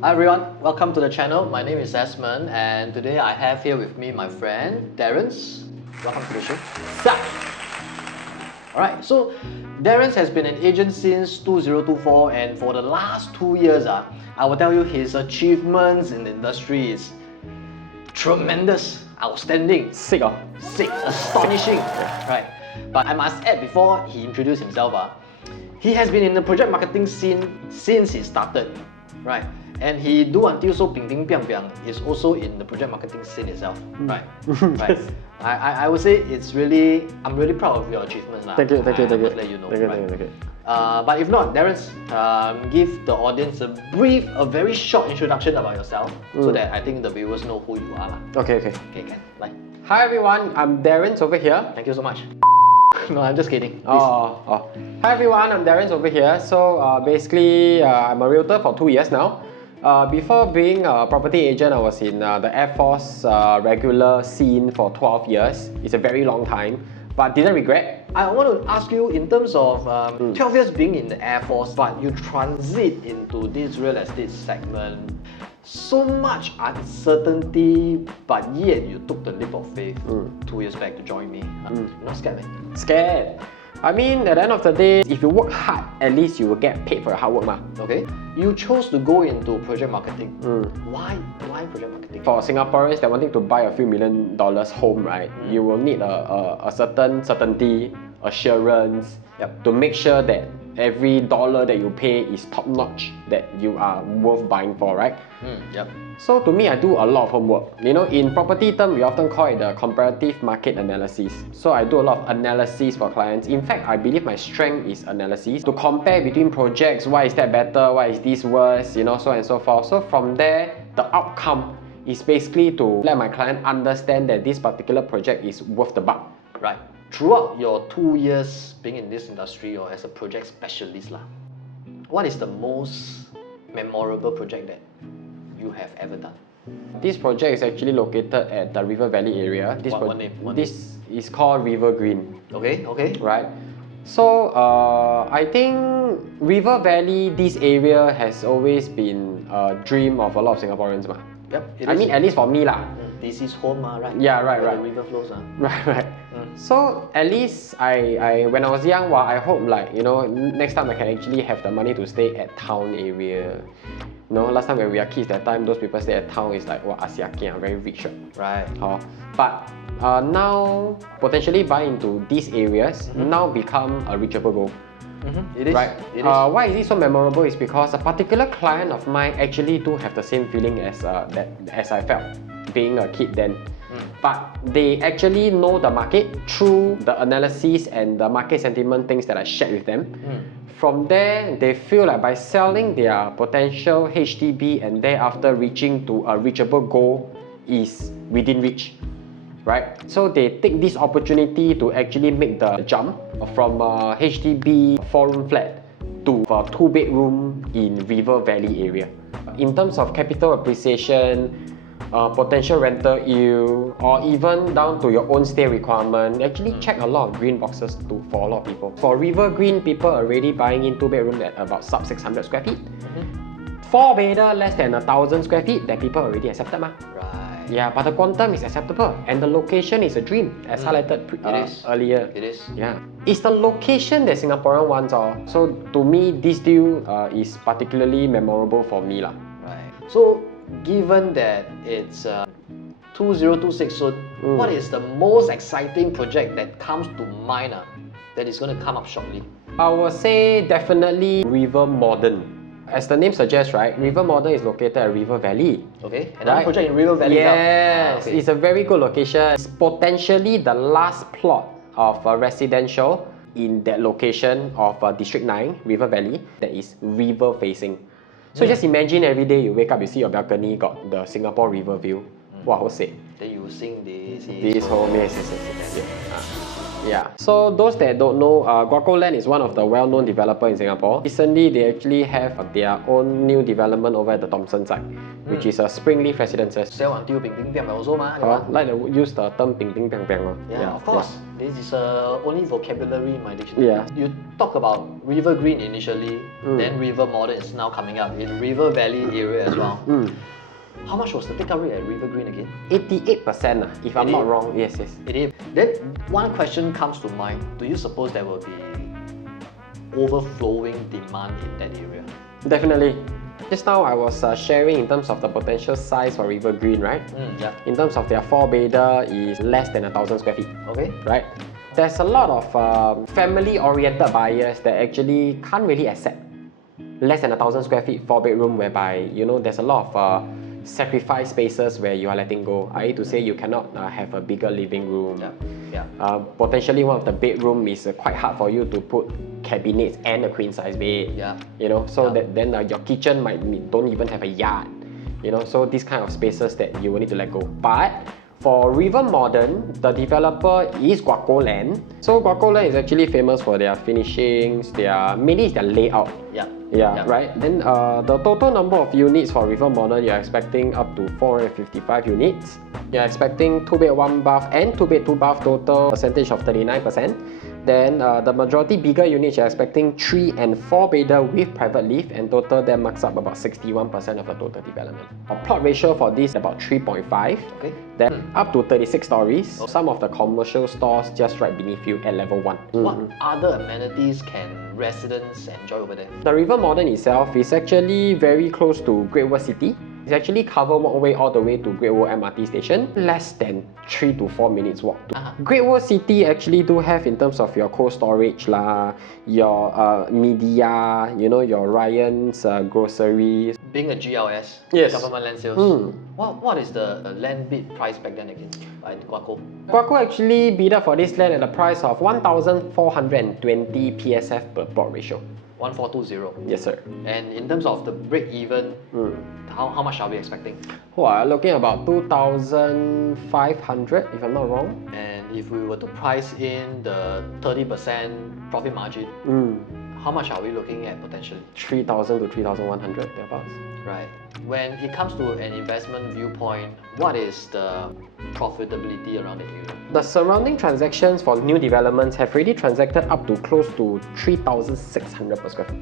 Hi everyone, welcome to the channel. My name is Desmond and today I have here with me my friend Darrence. Welcome to the show. Sup? Alright, so Darrence has been an agent since 2024 and for the last 2 years, I will tell you his achievements in the industry is tremendous, outstanding, Sick, astonishing, right? But I must add before he introduced himself, he has been in the project marketing scene since he started, right? And he do until so ping ping piang piang is also in the project marketing scene itself, right? Right. I would say I'm really proud of your achievements. Thank you. I must let you know. Thank you. But if not, Darrence, give the audience a very short introduction about yourself so that I think the viewers know who you are. Okay. Okay, can. Bye. Hi everyone, I'm Darrence over here. Thank you so much. No, I'm just kidding. Hi everyone, I'm Darrence over here. So basically, I'm a realtor for 2 years now. Before being a property agent, I was in the Air Force regular scene for 12 years. It's a very long time, but didn't regret. I want to ask you in terms of 12 years being in the Air Force, but you transit into this real estate segment. So much uncertainty, but yet you took the leap of faith 2 years back to join me. Not scared, man? Scared. I mean, at the end of the day, if you work hard, at least you will get paid for your hard work, ma. Okay. You chose to go into project marketing. Why project marketing? For Singaporeans that wanting to buy a few $1 million home, right, you will need a certain certainty, assurance, to make sure that every dollar that you pay is top notch, that you are worth buying for, right? So to me, I do a lot of homework. You know, in property term, we often call it the comparative market analysis. So I do a lot of analysis for clients. In fact, I believe my strength is analysis. To compare between projects, why is that better, why is this worse, you know, so on and so forth. So from there, the outcome is basically to let my client understand that this particular project is worth the buck. Right. Throughout your 2 years being in this industry or as a project specialist, what is the most memorable project that you have ever done? This project is actually located at the River Valley area. This is called River Green. Okay. Right. So I think River Valley, this area has always been a dream of a lot of Singaporeans, ma. Yep. I mean, at least for me, lah. This is home, right? Yeah, right. The river flows, Right. So at least I when I was young, I hope like, you know, next time I can actually have the money to stay at town area. You know, last time when we are kids, that time those people stay at town is like, Asiakin, very rich. Right. But now potentially buy into these areas now become a reachable goal. It is. Right. It is. Why is it so memorable is because a particular client of mine actually do have the same feeling as I felt being a kid then. But they actually know the market through the analysis and the market sentiment things that I shared with them. From there, they feel like by selling their potential HDB and thereafter reaching to a reachable goal is within reach. Right? So they take this opportunity to actually make the jump from a HDB 4-room flat to a 2-bedroom in River Valley area. In terms of capital appreciation, potential rental yield, or even down to your own stay requirement, actually check a lot of green boxes for a lot of people. For River Green, people are already buying in 2-bedroom at about sub 600 square feet. 4-bedder less than 1,000 square feet that people already accepted, ma. Right. Yeah, but the quantum is acceptable and the location is a dream, as highlighted earlier. It is. Yeah. It's the location that Singaporean wants. So to me, this deal is particularly memorable for me. Right. So given that it's 2026 soon, what is the most exciting project that comes to mind that is going to come up shortly? I would say definitely River Modern. As the name suggests, right, River Modern is located at River Valley. Okay, another project in River Valley. Yes, it's a very good location. It's potentially the last plot of residential in that location of District 9, River Valley, that is river facing. So just imagine every day you wake up, you see your balcony got the Singapore River view. 哇好食。 Then you sing This whole yes. Yeah. So those that don't know, Guaco Land is one of the well-known developer in Singapore. Recently, they actually have their own new development over at the Thomson side, which is a Springleaf Residences. Sell until ping ping piang also ma, that one. Like to use the term "ping ping piang piang." Yeah, of course. This is only vocabulary in my dictionary. Yeah. You talk about River Green initially, then River Modern is now coming up in River Valley area as well. How much was the take-up rate at River Green again? 88%, if I'm not wrong. Yes. It is. Then one question comes to mind. Do you suppose there will be overflowing demand in that area? Definitely. Just now I was sharing in terms of the potential size for River Green, right? Yeah. In terms of their 4-bedder is less than 1,000 square feet. Okay. Right? There's a lot of family-oriented buyers that actually can't really accept less than 1,000 square feet 4-bedroom, whereby there's a lot of sacrifice spaces where you are letting go. I.e. to say you cannot have a bigger living room. Yeah. Potentially one of the bedroom is quite hard for you to put cabinets and a queen size bed. That then your kitchen don't even have a yard. So these kind of spaces that you will need to let go. But for River Modern, the developer is Guaco Land. So Guaco Land is actually famous for their finishings, mainly it's their layout. Yeah, right. Then the total number of units for River Modern, you're expecting up to 455 units. You're expecting 2-bed 1-bath and 2-bed 2-bath total percentage of 39%. Then the majority bigger units, you're expecting 3 and 4-bedder with private lift, and total that marks up about 61% of the total development. A plot ratio for this about 3.5. Okay. Then up to 36 stories. Some of the commercial stores just right beneath you at level 1. What other amenities can residents enjoy over there? The River Modern itself is actually very close to Great World City. It's actually covered walkway all the way to Great World MRT station, less than 3 to 4 minutes walk. Great World City actually do have in terms of your cold storage lah, your media, your Ryan's groceries. Being a GLS, Yes. government land sales, what is the land bid price back then again by Guaco? Guaco actually bid up for this land at a price of 1,420 PSF per plot ratio. 1420. Yes, sir. And in terms of the break even, how much are we expecting? Looking about 2,500 if I'm not wrong. And if we were to price in the 30% profit margin, how much are we looking at potentially? 3,000 to 3,100 thereabouts. Right. When it comes to an investment viewpoint, what is the profitability around the area? The surrounding transactions for new developments have already transacted up to close to 3,600 per square foot.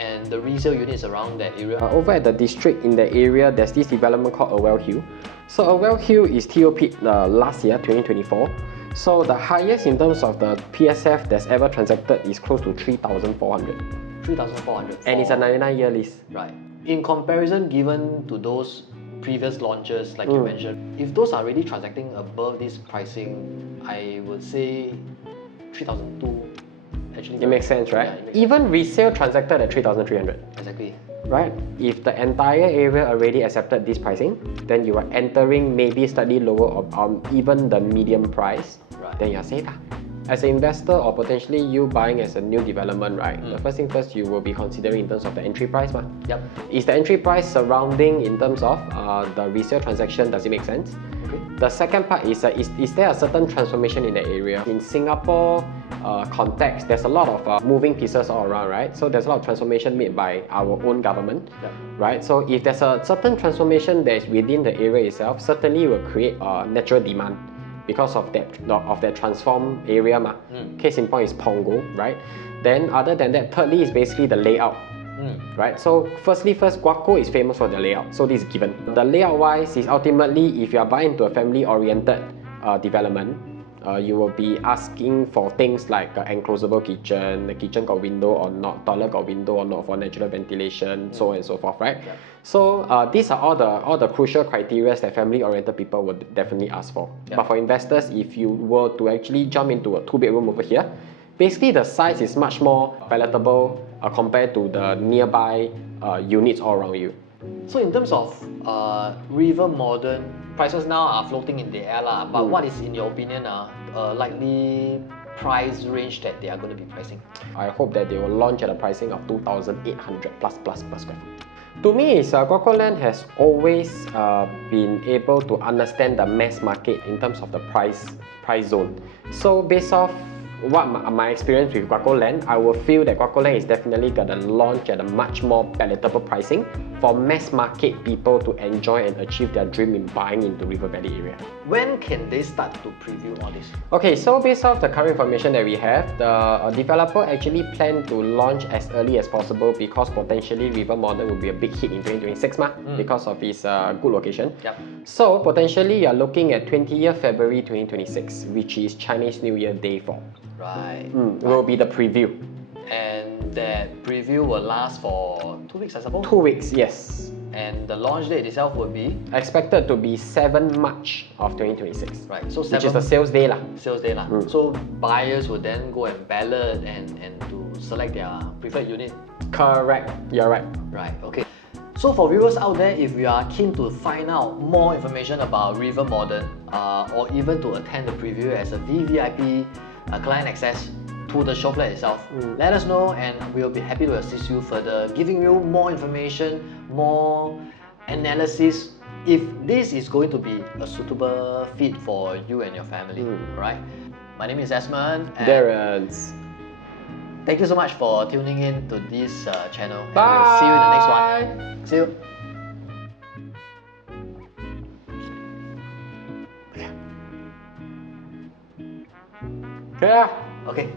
And the resale units around that area? Over at the district in the area, there's this development called Awell Hill. So Awell Hill is TOP'd last year, 2024. So the highest in terms of the PSF that's ever transacted is close to 3,400. 3,400. And it's a 99-year lease. Right. In comparison, given to those previous launches, like you mentioned, if those are really transacting above this pricing, I would say 3,200 actually. It makes sense, right? Yeah, Even resale transacted at 3,300. Exactly. Right? If the entire area already accepted this pricing, then you are entering maybe slightly lower or even the medium price, then you are safe. As an investor or potentially you buying as a new development, right? The first thing first you will be considering in terms of the entry price. Yep. Is the entry price surrounding in terms of the resale transaction, does it make sense? Okay. The second part is there a certain transformation in the area? In Singapore context, there's a lot of moving pieces all around, right? So there's a lot of transformation made by our own government, right? So if there's a certain transformation that is within the area itself, certainly will create natural demand because of that transformed area. Case in point is Punggol, right? Then other than that, thirdly is basically the layout. Right? So first, Guaco is famous for the layout, so this is given. The layout wise is ultimately, if you are buying into a family oriented development, you will be asking for things like enclosable kitchen, the kitchen got window or not, toilet got window or not for natural ventilation, so on and so forth, right? So these are all the crucial criteria that family oriented people would definitely ask for. But for investors, if you were to actually jump into a 2-bedroom over here, basically the size is much more palatable compared to the nearby units all around you. So in terms of River Modern, prices now are floating in the air lah, but what is, in your opinion, a likely price range that they are going to be pricing? I hope that they will launch at a pricing of 2,800 plus per square foot. To me, Guaco Land has always been able to understand the mass market in terms of the price zone. So based off what my experience with Guaco Land, I will feel that Guaco Land is definitely gonna launch at a much more palatable pricing for mass market people to enjoy and achieve their dream in buying into River Valley area. When can they start to preview all this? Okay, so based off the current information that we have, the developer actually plan to launch as early as possible because potentially River Modern will be a big hit in 2026 because of its good location. Yep. So potentially you're looking at 20th February 2026, which is Chinese New Year Day 4. Right. Will be the preview. And that preview will last for 2 weeks, I suppose? 2 weeks, yes. And the launch date itself will be? Expected to be 7 March of 2026. Right. So which is the sales day lah. Sales day lah. So buyers will then go and ballot and to select their preferred unit. Correct. You're right. Right. Okay. So for viewers out there, if you are keen to find out more information about River Modern or even to attend the preview as a VVIP client access to the show flat itself, let us know and we'll be happy to assist you further, giving you more information, more analysis if this is going to be a suitable fit for you and your family, right? My name is Desmond. Darrence. Thank you so much for tuning in to this channel. And Bye. we'll see you in the next one. See you. Yeah. Okay.